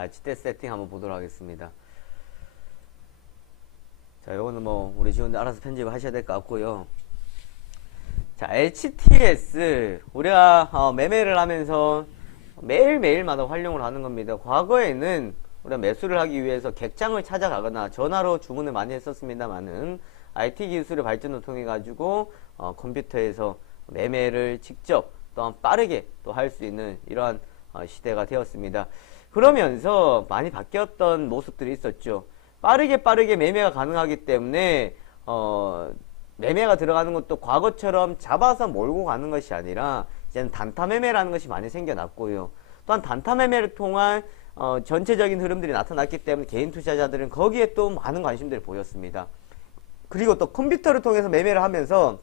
HTS 세팅 한번 보도록 하겠습니다. 자, 요거는 뭐 우리 직원들 알아서 편집을 하셔야 될 것 같고요. 자, HTS 우리가 매매를 하면서 매일매일마다 활용을 하는 겁니다. 과거에는 우리가 매수를 하기 위해서 객장을 찾아가거나 전화로 주문을 많이 했었습니다만은 IT 기술의 발전을 통해 가지고 컴퓨터에서 매매를 직접 또한 빠르게 또 할 수 있는 이러한 시대가 되었습니다. 그러면서 많이 바뀌었던 모습들이 있었죠. 빠르게 매매가 가능하기 때문에 매매가 들어가는 것도 과거처럼 잡아서 몰고 가는 것이 아니라 이제는 단타 매매라는 것이 많이 생겨났고요. 또한 단타 매매를 통한 전체적인 흐름들이 나타났기 때문에 개인 투자자들은 거기에 또 많은 관심들을 보였습니다. 그리고 또 컴퓨터를 통해서 매매를 하면서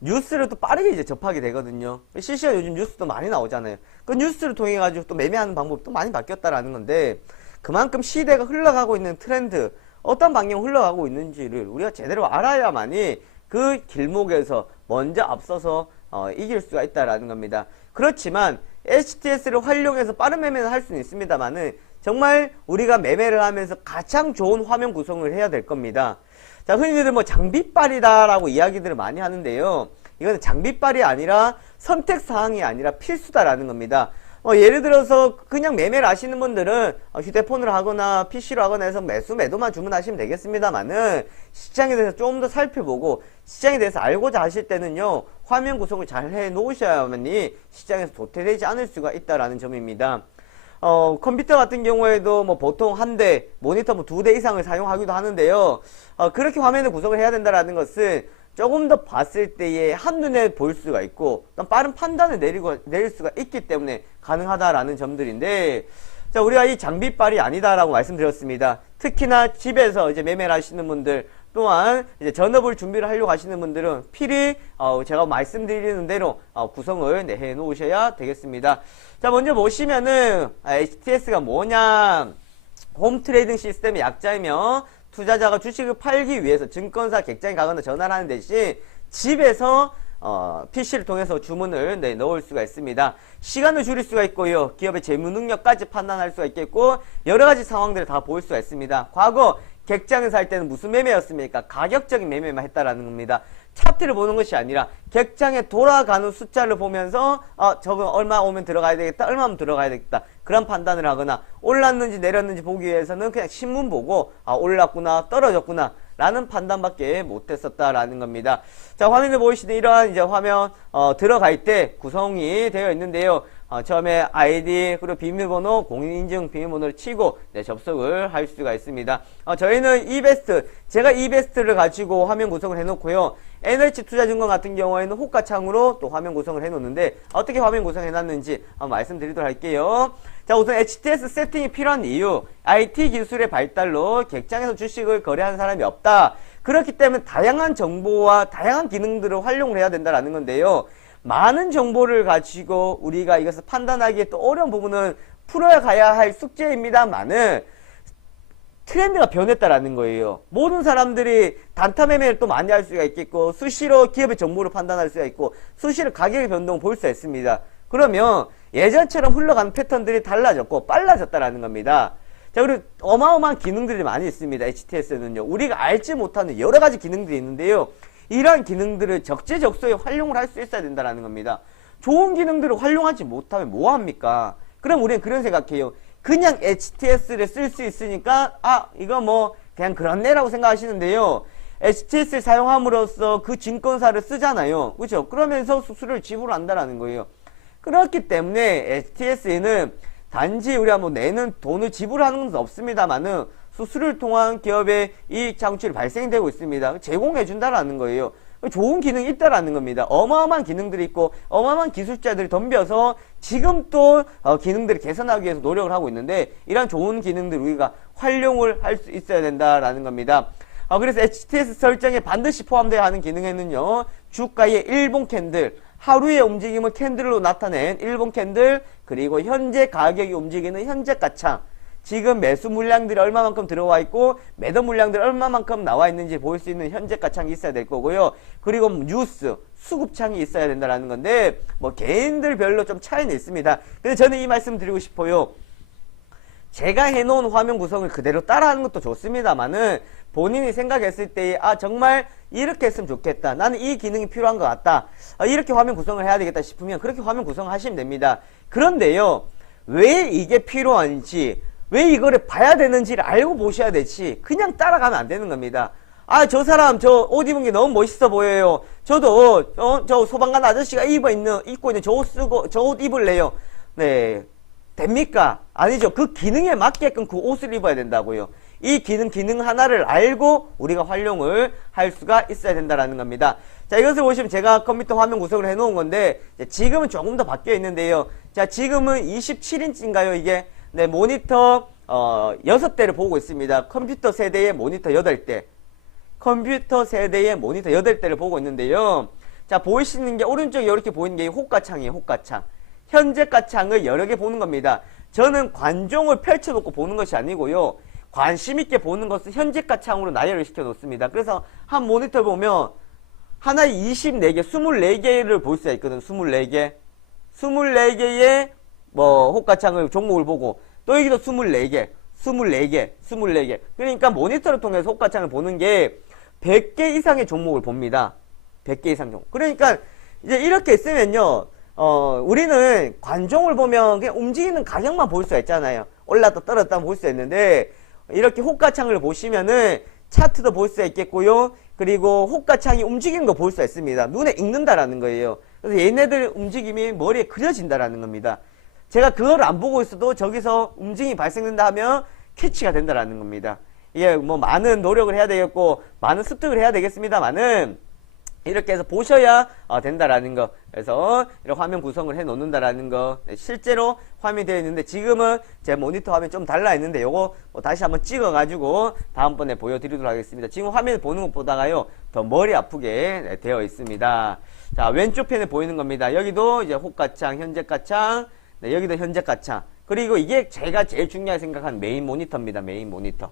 뉴스를 또 빠르게 이제 접하게 되거든요. 실시간 요즘 뉴스도 많이 나오잖아요. 그 뉴스를 통해 가지고 또 매매하는 방법도 많이 바뀌었다라는 건데, 그만큼 시대가 흘러가고 있는 트렌드, 어떤 방향으로 흘러가고 있는지를 우리가 제대로 알아야만이 그 길목에서 먼저 앞서서 이길 수가 있다라는 겁니다. 그렇지만 HTS를 활용해서 빠른 매매는 할 수는 있습니다만은 정말 우리가 매매를 하면서 가장 좋은 화면 구성을 해야 될 겁니다. 자, 흔히들 뭐 장비빨이다라고 이야기들을 많이 하는데요. 이거는 장비빨이 아니라 선택사항이 아니라 필수다라는 겁니다. 예를 들어서 그냥 매매를 하시는 분들은 휴대폰으로 하거나 PC로 하거나 해서 매도만 주문하시면 되겠습니다만은 시장에 대해서 좀 더 살펴보고 시장에 대해서 알고자 하실 때는요, 화면 구성을 잘 해 놓으셔야만이 시장에서 도태되지 않을 수가 있다라는 점입니다. 컴퓨터 같은 경우에도 뭐 보통 한 대, 모니터 뭐 2대 이상을 사용하기도 하는데요. 그렇게 화면을 구성을 해야 된다라는 것은 조금 더 봤을 때에 한눈에 볼 수가 있고 빠른 판단을 내릴 수가 있기 때문에 가능하다라는 점들인데, 자, 우리가 이 장비빨이 아니다라고 말씀드렸습니다. 특히나 집에서 이제 매매를 하시는 분들, 또한 이제 전업을 준비를 하려고 하시는 분들은 필히 제가 말씀드리는 대로 구성을 해 놓으셔야 되겠습니다. 자, 먼저 보시면은 HTS가 뭐냐, 홈 트레이딩 시스템의 약자이며 투자자가 주식을 팔기 위해서 증권사 객장에 가거나 전화를 하는 대신 집에서 PC를 통해서 주문을 넣을 수가 있습니다. 시간을 줄일 수가 있고요. 기업의 재무 능력까지 판단할 수가 있겠고 여러 가지 상황들을 다 볼 수가 있습니다. 과거 객장에서 할 때는 무슨 매매였습니까? 가격적인 매매만 했다라는 겁니다. 차트를 보는 것이 아니라 객장에 돌아가는 숫자를 보면서 저거 얼마 오면 들어가야 되겠다, 얼마 오면 들어가야 되겠다, 그런 판단을 하거나 올랐는지 내렸는지 보기 위해서는 그냥 신문 보고 올랐구나 떨어졌구나 라는 판단밖에 못했었다라는 겁니다. 자, 화면에 보이시는 이러한 이제 화면 들어갈 때 구성이 되어 있는데요. 처음에 아이디 그리고 비밀번호, 공인인증 비밀번호를 치고 접속을 할 수가 있습니다. 저희는 이베스트, 제가 이베스트를 가지고 화면 구성을 해놓고요. NH투자증권 같은 경우에는 호가창으로 또 화면 구성을 해놓는데 어떻게 화면 구성해놨는지 말씀드리도록 할게요. 자, 우선 HTS 세팅이 필요한 이유, IT 기술의 발달로 객장에서 주식을 거래하는 사람이 없다. 그렇기 때문에 다양한 정보와 다양한 기능들을 활용을 해야 된다는 건데요. 많은 정보를 가지고 우리가 이것을 판단하기에 또 어려운 부분은 풀어야 가야 할 숙제입니다만은 트렌드가 변했다라는 거예요. 모든 사람들이 단타 매매를 또 많이 할 수가 있겠고 수시로 기업의 정보를 판단할 수가 있고 수시로 가격의 변동을 볼 수가 있습니다. 그러면 예전처럼 흘러가는 패턴들이 달라졌고 빨라졌다라는 겁니다. 자, 그리고 어마어마한 기능들이 많이 있습니다. HTS는요. 우리가 알지 못하는 여러 가지 기능들이 있는데요. 이러한 기능들을 적재적소에 활용을 할 수 있어야 된다는 겁니다. 좋은 기능들을 활용하지 못하면 뭐합니까? 그럼 우리는 그런 생각해요. 그냥 HTS를 쓸 수 있으니까 이거 뭐 그냥 그렇네라고 생각하시는데요. HTS를 사용함으로써 그 증권사를 쓰잖아요. 그렇죠? 그러면서 수수료를 지불한다라는 거예요. 그렇기 때문에 HTS에는 단지 우리가 뭐 내는 돈을 지불하는 건 없습니다만은 수수료를 통한 기업의 이익 창출이 발생되고 있습니다. 제공해 준다라는 거예요. 좋은 기능이 있다라는 겁니다. 어마어마한 기능들이 있고 어마어마한 기술자들이 덤벼서 지금 또 기능들을 개선하기 위해서 노력을 하고 있는데 이런 좋은 기능들 우리가 활용을 할 수 있어야 된다라는 겁니다. 그래서 HTS 설정에 반드시 포함되어야 하는 기능에는요, 주가의 일본 캔들, 하루의 움직임을 캔들로 나타낸 일본 캔들, 그리고 현재 가격이 움직이는 현재가창, 지금 매수 물량들이 얼마만큼 들어와 있고 매도 물량들이 얼마만큼 나와 있는지 볼 수 있는 현재가창이 있어야 될 거고요. 그리고 뉴스, 수급창이 있어야 된다는 건데 뭐 개인들별로 좀 차이는 있습니다. 근데 저는 이 말씀 드리고 싶어요. 제가 해놓은 화면 구성을 그대로 따라하는 것도 좋습니다만은 본인이 생각했을 때 정말 이렇게 했으면 좋겠다, 나는 이 기능이 필요한 것 같다, 이렇게 화면 구성을 해야 되겠다 싶으면 그렇게 화면 구성을 하시면 됩니다. 그런데요, 왜 이게 필요한지, 왜 이거를 봐야 되는지를 알고 보셔야 되지 그냥 따라가면 안 되는 겁니다. 저 사람 저 옷 입은 게 너무 멋있어 보여요, 저도 저 소방관 아저씨가 입고 있는 저 옷 쓰고 저 옷 입을래요. 네, 됩니까? 아니죠. 그 기능에 맞게끔 그 옷을 입어야 된다고요. 이 기능 하나를 알고 우리가 활용을 할 수가 있어야 된다라는 겁니다. 자, 이것을 보시면 제가 컴퓨터 화면 구성을 해 놓은 건데 지금은 조금 더 바뀌어 있는데요. 자, 지금은 27인치인가요 이게? 네, 모니터 6대를 보고 있습니다. 컴퓨터 세대의 모니터 8대, 컴퓨터 세대의 모니터 8대를 보고 있는데요. 자, 보이시는 게 오른쪽에 이렇게 보이는 게 호가창이에요. 호가창. 현재가 창을 여러 개 보는 겁니다. 저는 관종을 펼쳐놓고 보는 것이 아니고요, 관심 있게 보는 것은 현재가 창으로 나열을 시켜 놓습니다. 그래서 한 모니터 보면 하나에 24개, 24개를 볼 수가 있거든. 24개. 24개의 호가창을 종목을 보고 또 여기도 24개, 24개, 24개. 그러니까 모니터를 통해서 호가창을 보는 게 100개 이상의 종목을 봅니다. 100개 이상 종목. 그러니까 이제 이렇게 있으면요, 우리는 관종을 보면 그냥 움직이는 가격만 볼 수가 있잖아요. 올랐다 떨어졌다 볼 수 있는데, 이렇게 호가창을 보시면은 차트도 볼 수 있겠고요, 그리고 호가창이 움직이는 거 볼 수 있습니다. 눈에 익는다라는 거예요. 그래서 얘네들 움직임이 머리에 그려진다라는 겁니다. 제가 그걸 안 보고 있어도 저기서 움직임이 발생된다 하면 캐치가 된다라는 겁니다. 이게 뭐 많은 노력을 해야 되겠고 많은 습득을 해야 되겠습니다만은 이렇게 해서 보셔야 된다라는 거. 그래서 이런 화면 구성을 해 놓는다라는 거. 네, 실제로 화면이 되어 있는데 지금은 제 모니터 화면 좀 달라 있는데 요거 다시 한번 찍어 가지고 다음번에 보여드리도록 하겠습니다. 지금 화면을 보는 것보다가요 더 머리 아프게 되어 있습니다. 자, 왼쪽 편에 보이는 겁니다. 여기도 이제 호가창, 현재가창, 네, 여기도 현재가창. 그리고 이게 제가 제일 중요하게 생각한 메인 모니터입니다. 메인 모니터.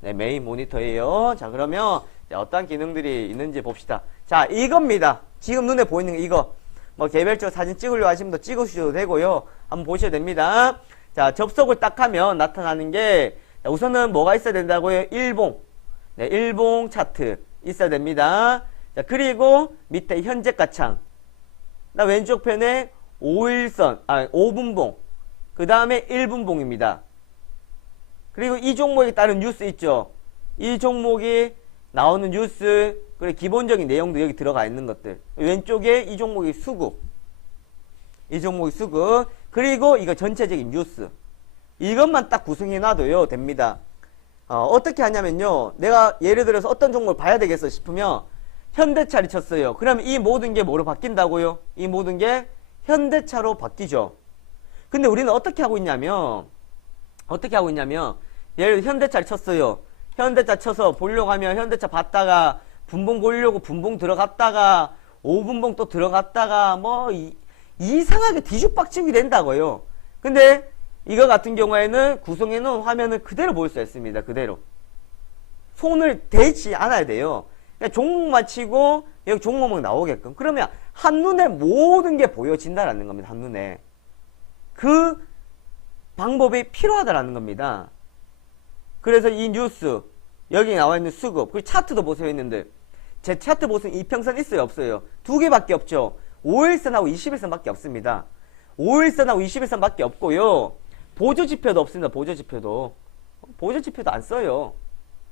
네, 메인 모니터예요. 자, 그러면 어떤 기능들이 있는지 봅시다. 자, 이겁니다. 지금 눈에 보이는 이거. 뭐 개별적으로 사진 찍으려고 하시면 더 찍으셔도 되고요. 한번 보셔도 됩니다. 자, 접속을 딱 하면 나타나는 게 우선은 뭐가 있어야 된다고요? 일봉. 네, 일봉 차트 있어야 됩니다. 자, 그리고 밑에 현재가창. 나 왼쪽 편에 5일선, 5분봉. 그 다음에 1분봉입니다. 그리고 이 종목에 따른 뉴스 있죠. 이 종목이 나오는 뉴스, 그리고 기본적인 내용도 여기 들어가 있는 것들. 왼쪽에 이 종목이 수급. 이 종목이 수급. 그리고 이거 전체적인 뉴스. 이것만 딱 구성해 놔도요, 됩니다. 어떻게 하냐면요, 내가 예를 들어서 어떤 종목을 봐야 되겠어 싶으면 현대차를 쳤어요. 그러면 이 모든 게 뭐로 바뀐다고요? 이 모든 게 현대차로 바뀌죠. 근데 우리는 어떻게 하고 있냐면 예를 들어 현대차를 쳤어요. 현대차 쳐서 보려고 하면 현대차 봤다가 분봉 보려고 분봉 들어갔다가 5분봉 또 들어갔다가 뭐 이상하게 뒤죽박죽이 된다고요. 근데 이거 같은 경우에는 구성해 놓은 화면을 그대로 볼 수 있습니다. 그대로 손을 대지 않아야 돼요. 그냥 종목만 치고 여기 종목만 나오게끔. 그러면 한눈에 모든 게 보여진다라는 겁니다. 한눈에. 그 방법이 필요하다라는 겁니다. 그래서 이 뉴스, 여기 나와 있는 수급, 그리고 차트도 보세요 있는데, 제 차트 보시면 이평선 있어요 없어요? 두 개밖에 없죠. 5일선하고 21선밖에 없습니다. 5일선하고 21선밖에 없고요. 보조지표도 없습니다. 보조지표도 안 써요.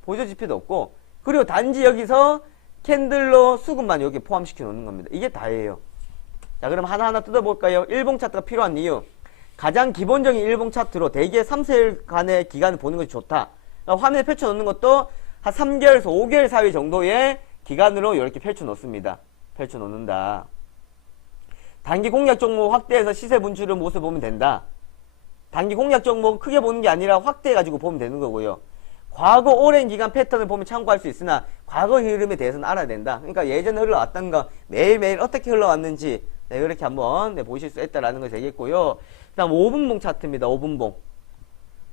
보조지표도 없고, 그리고 단지 여기서 캔들로 수급만 여기 포함시켜 놓는 겁니다. 이게 다예요. 자, 그럼 하나하나 뜯어볼까요? 일봉 차트가 필요한 이유. 가장 기본적인 일봉 차트로 대개 3-4일간의 기간을 보는 것이 좋다. 그러니까 화면에 펼쳐 놓는 것도 한 3개월에서 5개월 사이 정도의 기간으로 이렇게 펼쳐 놓습니다. 펼쳐 놓는다. 단기 공략 종목 확대해서 시세 분출의 모습을 보면 된다. 단기 공략 종목 크게 보는 게 아니라 확대해가지고 보면 되는 거고요. 과거 오랜 기간 패턴을 보면 참고할 수 있으나 과거 흐름에 대해서는 알아야 된다. 그러니까 예전에 흘러왔던 거 매일매일 어떻게 흘러왔는지 이렇게 한번 보실 수 있다라는 것이 되겠고요. 그 다음 5분봉 차트입니다. 5분봉.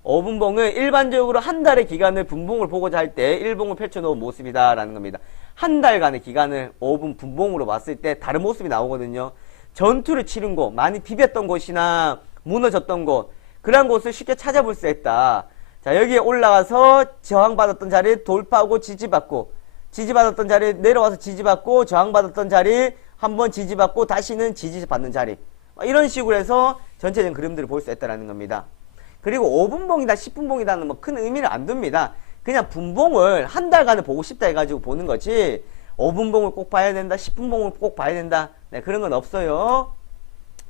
5분봉은 일반적으로 한 달의 기간을 분봉을 보고자 할 때 1봉을 펼쳐놓은 모습이다라는 겁니다. 한 달간의 기간을 5분 분봉으로 봤을 때 다른 모습이 나오거든요. 전투를 치른 곳, 많이 비볐던 곳이나 무너졌던 곳, 그러한 곳을 쉽게 찾아볼 수 있다. 자, 여기에 올라가서 저항받았던 자리 돌파하고 지지받고, 지지받았던 자리 내려와서 지지받고, 저항받았던 자리 한번 지지받고 다시는 지지받는 자리, 이런 식으로 해서 전체적인 그림들을 볼 수 있다는 겁니다. 그리고 5분봉이다 10분봉이다는 뭐 큰 의미를 안 둡니다. 그냥 분봉을 한 달간을 보고 싶다 해가지고 보는 거지 5분봉을 꼭 봐야 된다 10분봉을 꼭 봐야 된다, 네, 그런 건 없어요.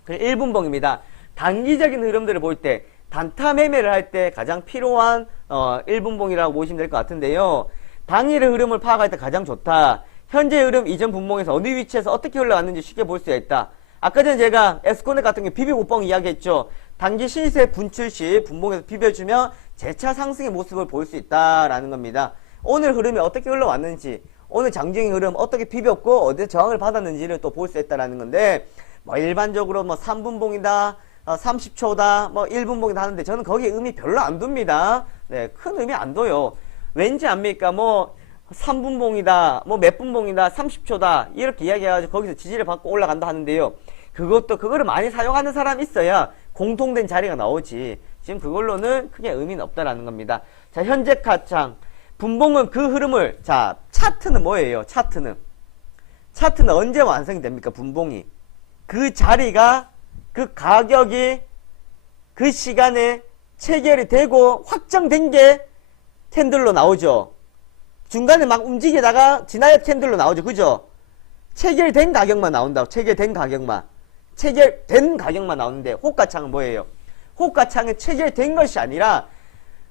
그리고 1분봉입니다. 단기적인 흐름들을 볼 때, 단타 매매를 할 때 가장 필요한 1분봉이라고 보시면 될 것 같은데요. 당일의 흐름을 파악할 때 가장 좋다. 현재 흐름 이전 분봉에서 어느 위치에서 어떻게 흘러왔는지 쉽게 볼 수 있다. 아까 전에 제가 에스코넥 같은 경우 비벼5봉 이야기했죠. 단기 시세 분출 시 분봉에서 비벼주면 재차 상승의 모습을 볼 수 있다라는 겁니다. 오늘 흐름이 어떻게 흘러왔는지, 오늘 장중의 흐름 어떻게 비볐고 어디서 저항을 받았는지를 또 볼 수 있다라는 건데, 뭐 일반적으로 뭐 3분봉이다 30초다 뭐 1분봉이다 하는데 저는 거기에 의미 별로 안 둡니다. 네, 큰 의미 안 둬요. 왠지 압니까? 뭐 3분봉이다 뭐 몇 분봉이다 30초다 이렇게 이야기해가지고 거기서 지지를 받고 올라간다 하는데요. 그거를 많이 사용하는 사람이 있어야 공통된 자리가 나오지, 지금 그걸로는 크게 의미는 없다라는 겁니다. 자, 현재 가창 분봉은 그 흐름을, 자, 차트는 뭐예요? 차트는 언제 완성이 됩니까? 분봉이 그 자리가, 그 가격이 그 시간에 체결이 되고 확정된 게 캔들로 나오죠. 중간에 막 움직이다가 지나야 캔들로 나오죠. 그죠? 체결된 가격만 나온다고. 체결된 가격만 나오는데, 호가창은 뭐예요? 호가창은 체결된 것이 아니라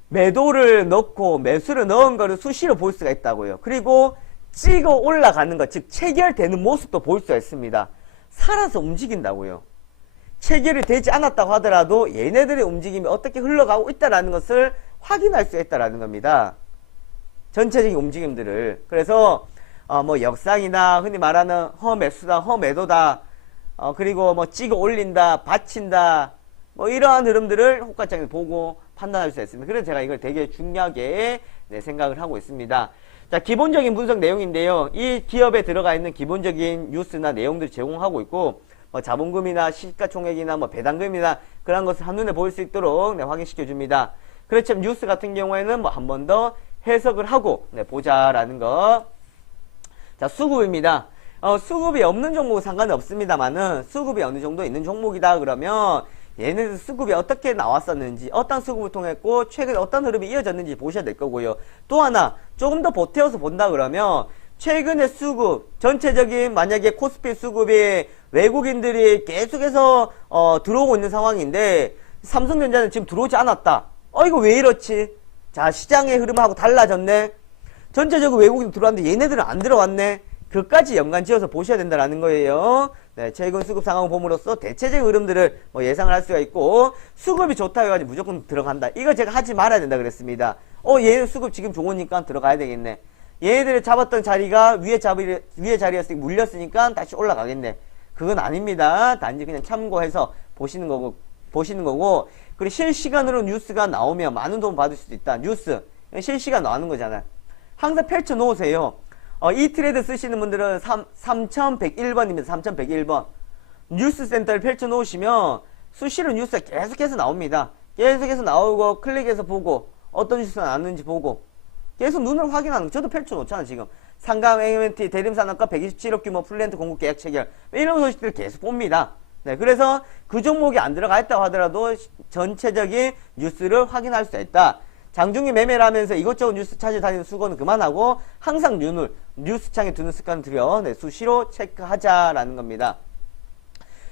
매도를 넣고 매수를 넣은 거를 수시로 볼 수가 있다고요. 그리고 찍어 올라가는 것, 즉 체결되는 모습도 볼 수가 있습니다. 살아서 움직인다고요. 체결이 되지 않았다고 하더라도 얘네들의 움직임이 어떻게 흘러가고 있다는 것을 확인할 수 있다는 겁니다. 전체적인 움직임들을. 그래서 뭐 역상이나 흔히 말하는 허매수다 허매도다, 그리고 뭐 찍어 올린다 받친다, 뭐 이러한 흐름들을 호가창에서 보고 판단할 수 있습니다. 그래서 제가 이걸 되게 중요하게 생각을 하고 있습니다. 자, 기본적인 분석 내용인데요. 이 기업에 들어가 있는 기본적인 뉴스나 내용들을 제공하고 있고, 뭐 자본금이나 시가총액이나 뭐 배당금이나 그런 것을 한눈에 보일 수 있도록 확인시켜 줍니다. 그렇지만 뉴스 같은 경우에는 뭐 한 번 더 해석을 하고 보자라는 거. 자, 수급입니다. 수급이 없는 종목은 상관이 없습니다만은 수급이 어느 정도 있는 종목이다 그러면 얘네들 수급이 어떻게 나왔었는지, 어떤 수급을 통했고 최근에 어떤 흐름이 이어졌는지 보셔야 될 거고요. 또 하나 조금 더 보태어서 본다 그러면 최근의 수급, 전체적인 만약에 코스피 수급이 외국인들이 계속해서 들어오고 있는 상황인데 삼성전자는 지금 들어오지 않았다. 이거 왜 이렇지? 자, 시장의 흐름하고 달라졌네. 전체적으로 외국인 들어왔는데 얘네들은 안 들어왔네. 그까지 연관지어서 보셔야 된다는 거예요. 네, 최근 수급 상황을 봄으로써 대체적인 흐름들을 예상을 할 수가 있고, 수급이 좋다 해가지고 무조건 들어간다, 이거 제가 하지 말아야 된다 그랬습니다. 얘는 수급 지금 좋으니까 들어가야 되겠네. 얘네들이 잡았던 자리가 위에 자리였으니까 물렸으니까 다시 올라가겠네. 그건 아닙니다. 단지 그냥 참고해서 보시는 거고, 그리고 실시간으로 뉴스가 나오면 많은 도움 받을 수도 있다. 뉴스 실시간 나오는 거잖아요. 항상 펼쳐 놓으세요. 이 트레이드 쓰시는 분들은 3101번입니다. 3101번. 뉴스센터를 펼쳐 놓으시면 수시로 뉴스가 계속해서 나옵니다. 계속해서 나오고 클릭해서 보고 어떤 뉴스가 나왔는지 보고 계속 눈으로 확인하는 거. 저도 펼쳐 놓잖아 지금. 상강 AMT 대림산업과 127억 규모 플랜트 공급 계약 체결, 이런 소식들을 계속 봅니다. 네, 그래서 그 종목이 안 들어가 있다고 하더라도 전체적인 뉴스를 확인할 수 있다. 장중에 매매를 하면서 이것저것 뉴스 찾아다니는 수고는 그만하고 항상 눈을 뉴스창에 두는 습관을 들여 수시로 체크하자라는 겁니다.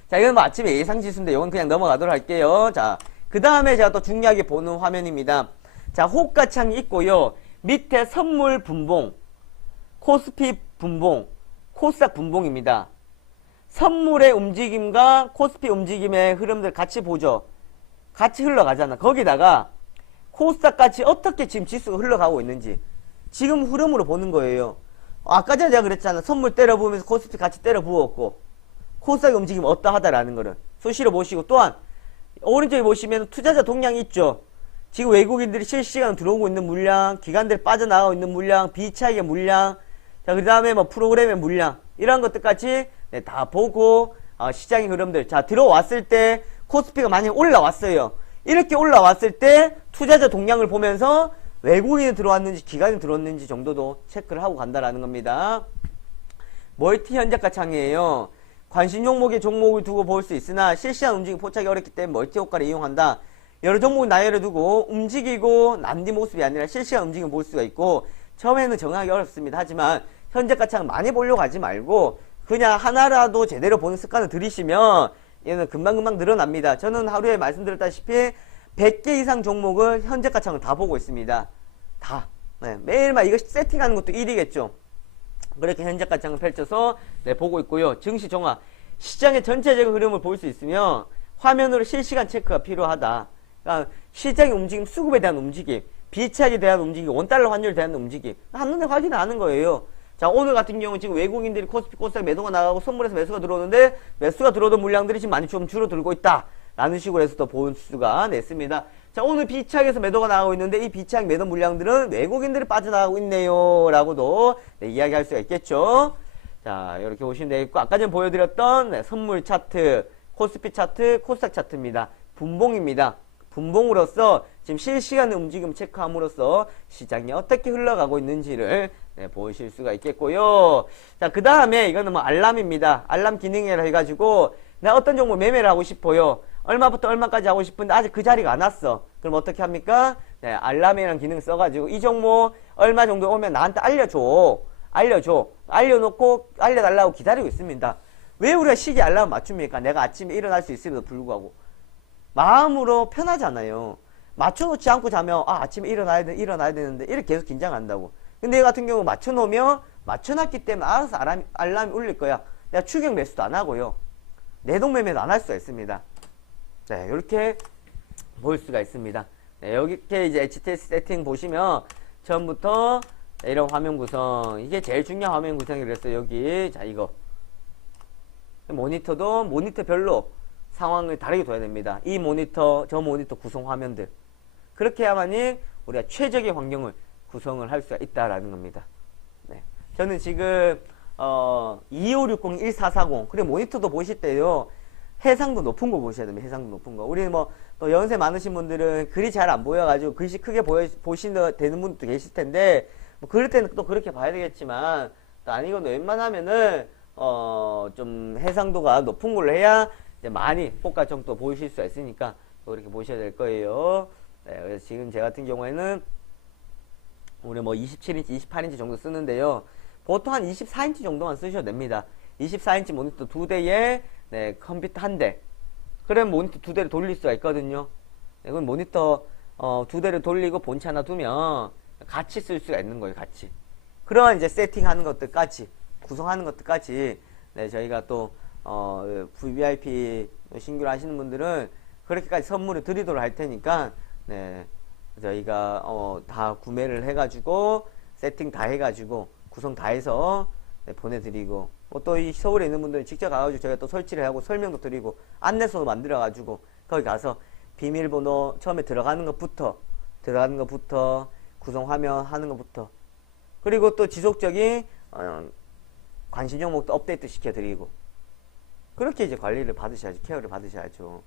자, 이건 뭐 아침에 예상지수인데 이건 그냥 넘어가도록 할게요. 자, 그 다음에 제가 또 중요하게 보는 화면입니다. 자, 호가창이 있고요. 밑에 선물 분봉, 코스피 분봉, 코스닥 분봉입니다. 선물의 움직임과 코스피 움직임의 흐름들 같이 보죠. 같이 흘러가잖아. 거기다가 코스닥 같이 어떻게 지금 지수가 흘러가고 있는지 지금 흐름으로 보는 거예요. 아까 전에 제가 그랬잖아. 선물 때려 부으면서 코스피 같이 때려 부었고 코스닥의 움직임 어떠하다라는 거를 수시로 보시고, 또한 오른쪽에 보시면 투자자 동향이 있죠. 지금 외국인들이 실시간으로 들어오고 있는 물량, 기관들이 빠져나가고 있는 물량, 비차익의 물량, 자, 그 다음에 뭐 프로그램의 물량, 이런 것들까지 다 보고 시장의 흐름들. 자, 들어왔을 때 코스피가 많이 올라왔어요. 이렇게 올라왔을 때 투자자 동향을 보면서 외국인이 들어왔는지 기관이 들어왔는지 정도도 체크를 하고 간다라는 겁니다. 멀티 현재가 창이에요. 관심 종목에 종목을 두고 볼 수 있으나 실시간 움직임 포착이 어렵기 때문에 멀티 효과를 이용한다. 여러 종목을 나열해 두고 움직이고 남뒤 모습이 아니라 실시간 움직임을 볼 수가 있고 처음에는 정하기 어렵습니다. 하지만 현재가 창 많이 보려고 하지 말고 그냥 하나라도 제대로 보는 습관을 들이시면 얘는 금방금방 늘어납니다. 저는 하루에 말씀드렸다시피 100개 이상 종목을 현재가 창을 다 보고 있습니다. 다. 네, 매일만 이거 세팅하는 것도 일이겠죠. 그렇게 현재가 창을 펼쳐서 보고 있고요. 증시 종합. 시장의 전체적인 흐름을 볼 수 있으면 화면으로 실시간 체크가 필요하다. 그러니까 시장의 움직임, 수급에 대한 움직임, 비차익에 대한 움직임, 원달러 환율에 대한 움직임 한눈에 확인하는 거예요. 자, 오늘 같은 경우는 지금 외국인들이 코스피 코스닥 매도가 나가고 선물에서 매수가 들어오는데 매수가 들어오던 물량들이 지금 많이 좀 줄어들고 있다 라는 식으로 해서 또 볼 수가 냈습니다. 자, 오늘 비차익에서 매도가 나가고 있는데 이 비차익 매도 물량들은 외국인들이 빠져나가고 있네요 라고도 이야기할 수가 있겠죠. 자, 이렇게 보시면 되겠고 아까 전에 보여드렸던 선물 차트, 코스피 차트, 코스닥 차트입니다. 분봉입니다. 분봉으로서 지금 실시간 움직임 체크함으로써 시장이 어떻게 흘러가고 있는지를 보실 수가 있겠고요. 자, 그 다음에 이거는 뭐 알람입니다. 알람 기능이라 해가지고 내가 어떤 종목 매매를 하고 싶어요. 얼마부터 얼마까지 하고 싶은데 아직 그 자리가 안 왔어. 그럼 어떻게 합니까? 네, 알람이라는 기능 써가지고 이 종목 얼마 정도 오면 나한테 알려줘. 알려놓고 알려달라고 기다리고 있습니다. 왜 우리가 시계 알람 맞춥니까? 내가 아침에 일어날 수 있음에도 불구하고 마음으로 편하잖아요. 맞춰놓지 않고 자면 아침에 일어나야 되는데 이렇게 계속 긴장한다고. 근데 이 같은 경우 맞춰놓으면 맞춰놨기 때문에 알아서 알람이 울릴 거야. 내가 추격 매수도 안 하고요. 내동 매매도 안 할 수가 있습니다. 네, 이렇게 볼 수가 있습니다. 네, 이렇게 이제 HTS 세팅 보시면 처음부터 이런 화면 구성, 이게 제일 중요한 화면 구성이 그랬어요. 여기 자 이거 모니터도 모니터별로 상황을 다르게 둬야 됩니다. 이 모니터, 저 모니터 구성 화면들 그렇게 해야만이 우리가 최적의 환경을 구성을 할 수가 있다라는 겁니다. 네. 저는 지금 2560-1440 그리고 모니터도 보실 때요 해상도 높은 거 보셔야 됩니다. 해상도 높은 거. 우리는 뭐 또 연세 많으신 분들은 글이 잘 안 보여가지고 글씨 크게 보시는 되는 분들도 계실 텐데 뭐 그럴 때는 또 그렇게 봐야 되겠지만 또 아니거든 웬만하면은 좀 해상도가 높은 걸로 해야 이제 많이 효과 정도 보이실 수 있으니까 또 이렇게 보셔야 될 거예요. 네, 그래서 지금 제 같은 경우에는 우리 뭐 27인치, 28인치 정도 쓰는데요. 보통 한 24인치 정도만 쓰셔도 됩니다. 24인치 모니터 2대에 컴퓨터 1대. 그러면 모니터 2대를 돌릴 수가 있거든요. 이건 모니터 2대를 돌리고 본체 하나 두면 같이 쓸 수가 있는 거예요. 같이. 그러면 이제 세팅하는 것들까지 구성하는 것들까지 저희가 또 VVIP 신규로 하시는 분들은 그렇게까지 선물을 드리도록 할 테니까 저희가 다 구매를 해가지고 세팅 다 해가지고 구성 다 해서 보내드리고 또 이 서울에 있는 분들은 직접 가가지고 저희가 또 설치를 하고 설명도 드리고 안내서도 만들어가지고 거기 가서 비밀번호 처음에 들어가는 것부터 구성 화면 하는 것부터 그리고 또 지속적인 관심 종목도 업데이트 시켜드리고 그렇게 이제 관리를 받으셔야죠. 케어를 받으셔야죠.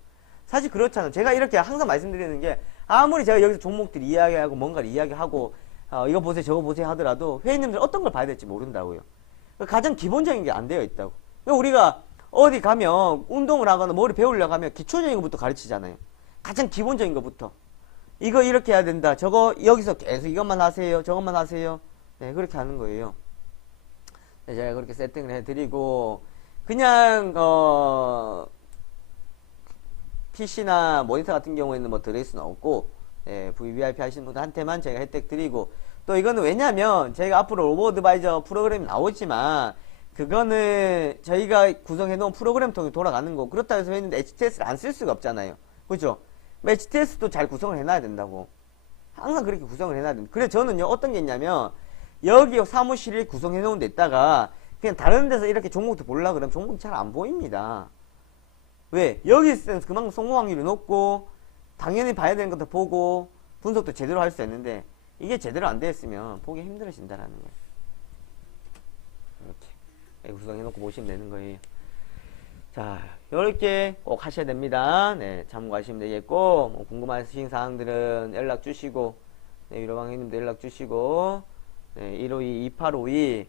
사실 그렇잖아요. 제가 이렇게 항상 말씀드리는 게 아무리 제가 여기서 종목들 이야기하고 뭔가를 이야기하고 이거 보세요 저거 보세요 하더라도 회원님들 어떤 걸 봐야 될지 모른다고요. 가장 기본적인 게 안 되어 있다고. 우리가 어디 가면 운동을 하거나 머리 배우려고 하면 기초적인 것부터 가르치잖아요. 가장 기본적인 것부터 이거 이렇게 해야 된다. 저거 여기서 계속 이것만 하세요. 저것만 하세요. 네, 그렇게 하는 거예요. 네, 제가 그렇게 세팅을 해드리고 그냥 PC나 모니터 같은 경우에는 뭐 들을 수는 없고 VVIP 하시는 분들한테만 제가 혜택 드리고 또 이거는 왜냐면 저희가 앞으로 로보어드바이저 프로그램이 나오지만 그거는 저희가 구성해 놓은 프로그램 통해 돌아가는 거 그렇다 해서 했는데 HTS를 안 쓸 수가 없잖아요. 그죠? HTS도 잘 구성을 해놔야 된다고. 항상 그렇게 구성을 해놔야 됩니다. 그래서 저는요 어떤 게 있냐면 여기 사무실에 구성해 놓은 데 있다가 그냥 다른 데서 이렇게 종목도 보려고 그러면 종목이 잘 안 보입니다. 왜? 여기 있을 때는 그만큼 성공 확률이 높고 당연히 봐야 되는 것도 보고 분석도 제대로 할 수 있는데 이게 제대로 안 되어 있으면 보기 힘들어진다라는 거예요. 이렇게 구성해 놓고 보시면 되는 거예요. 자, 이렇게 꼭 하셔야 됩니다. 네, 참고하시면 되겠고, 뭐 궁금하신 사항들은 연락 주시고, 네, 위로방님도 연락 주시고, 네, 152-2852,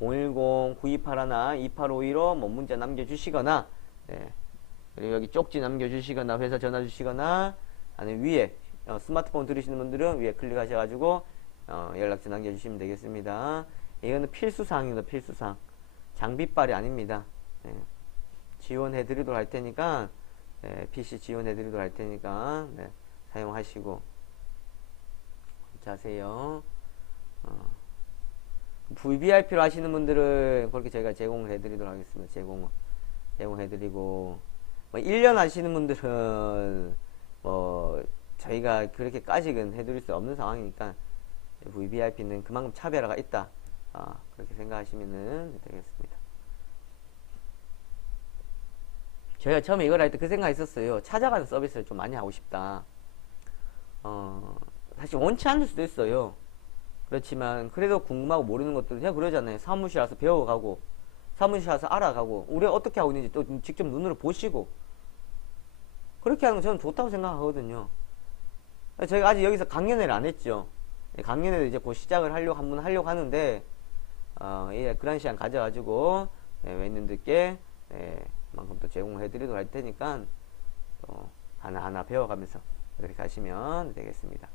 010-9281-2852로 뭐 문자 남겨주시거나, 네, 그리고 여기 쪽지 남겨주시거나, 회사 전화 주시거나, 아니면 위에, 스마트폰 들으시는 분들은 위에 클릭하셔가지고, 연락처 남겨주시면 되겠습니다. 이거는 필수사항입니다, 필수사항. 장비빨이 아닙니다. 네. 지원해드리도록 할 테니까, 네, PC 지원해드리도록 할 테니까, 네, 사용하시고, 자세요. VVIP로 하시는 분들은 그렇게 저희가 제공을 해드리도록 하겠습니다. 제공해드리고, 뭐 1년 하시는 분들은, 뭐, 저희가 그렇게까지는 해드릴 수 없는 상황이니까, VVIP는 그만큼 차별화가 있다. 그렇게 생각하시면 되겠습니다. 저희가 처음에 이걸 할 때 그 생각이 있었어요. 찾아가는 서비스를 좀 많이 하고 싶다. 사실 원치 않을 수도 있어요. 그렇지만 그래도 궁금하고 모르는 것들은 그냥 그러잖아요. 사무실 와서 배워가고, 사무실 와서 알아가고, 우리가 어떻게 하고 있는지 또 직접 눈으로 보시고, 그렇게 하는 건 저는 좋다고 생각하거든요. 저희가 아직 여기서 강연회를 안 했죠. 강연회를 이제 곧 시작을 한번 하려고 하는데, 예, 그런 시간 가져가지고, 네, 외인님들께, 네, 그만큼 또 제공해 드리도록 할 테니까, 또 하나하나 배워가면서 그렇게 가시면 되겠습니다.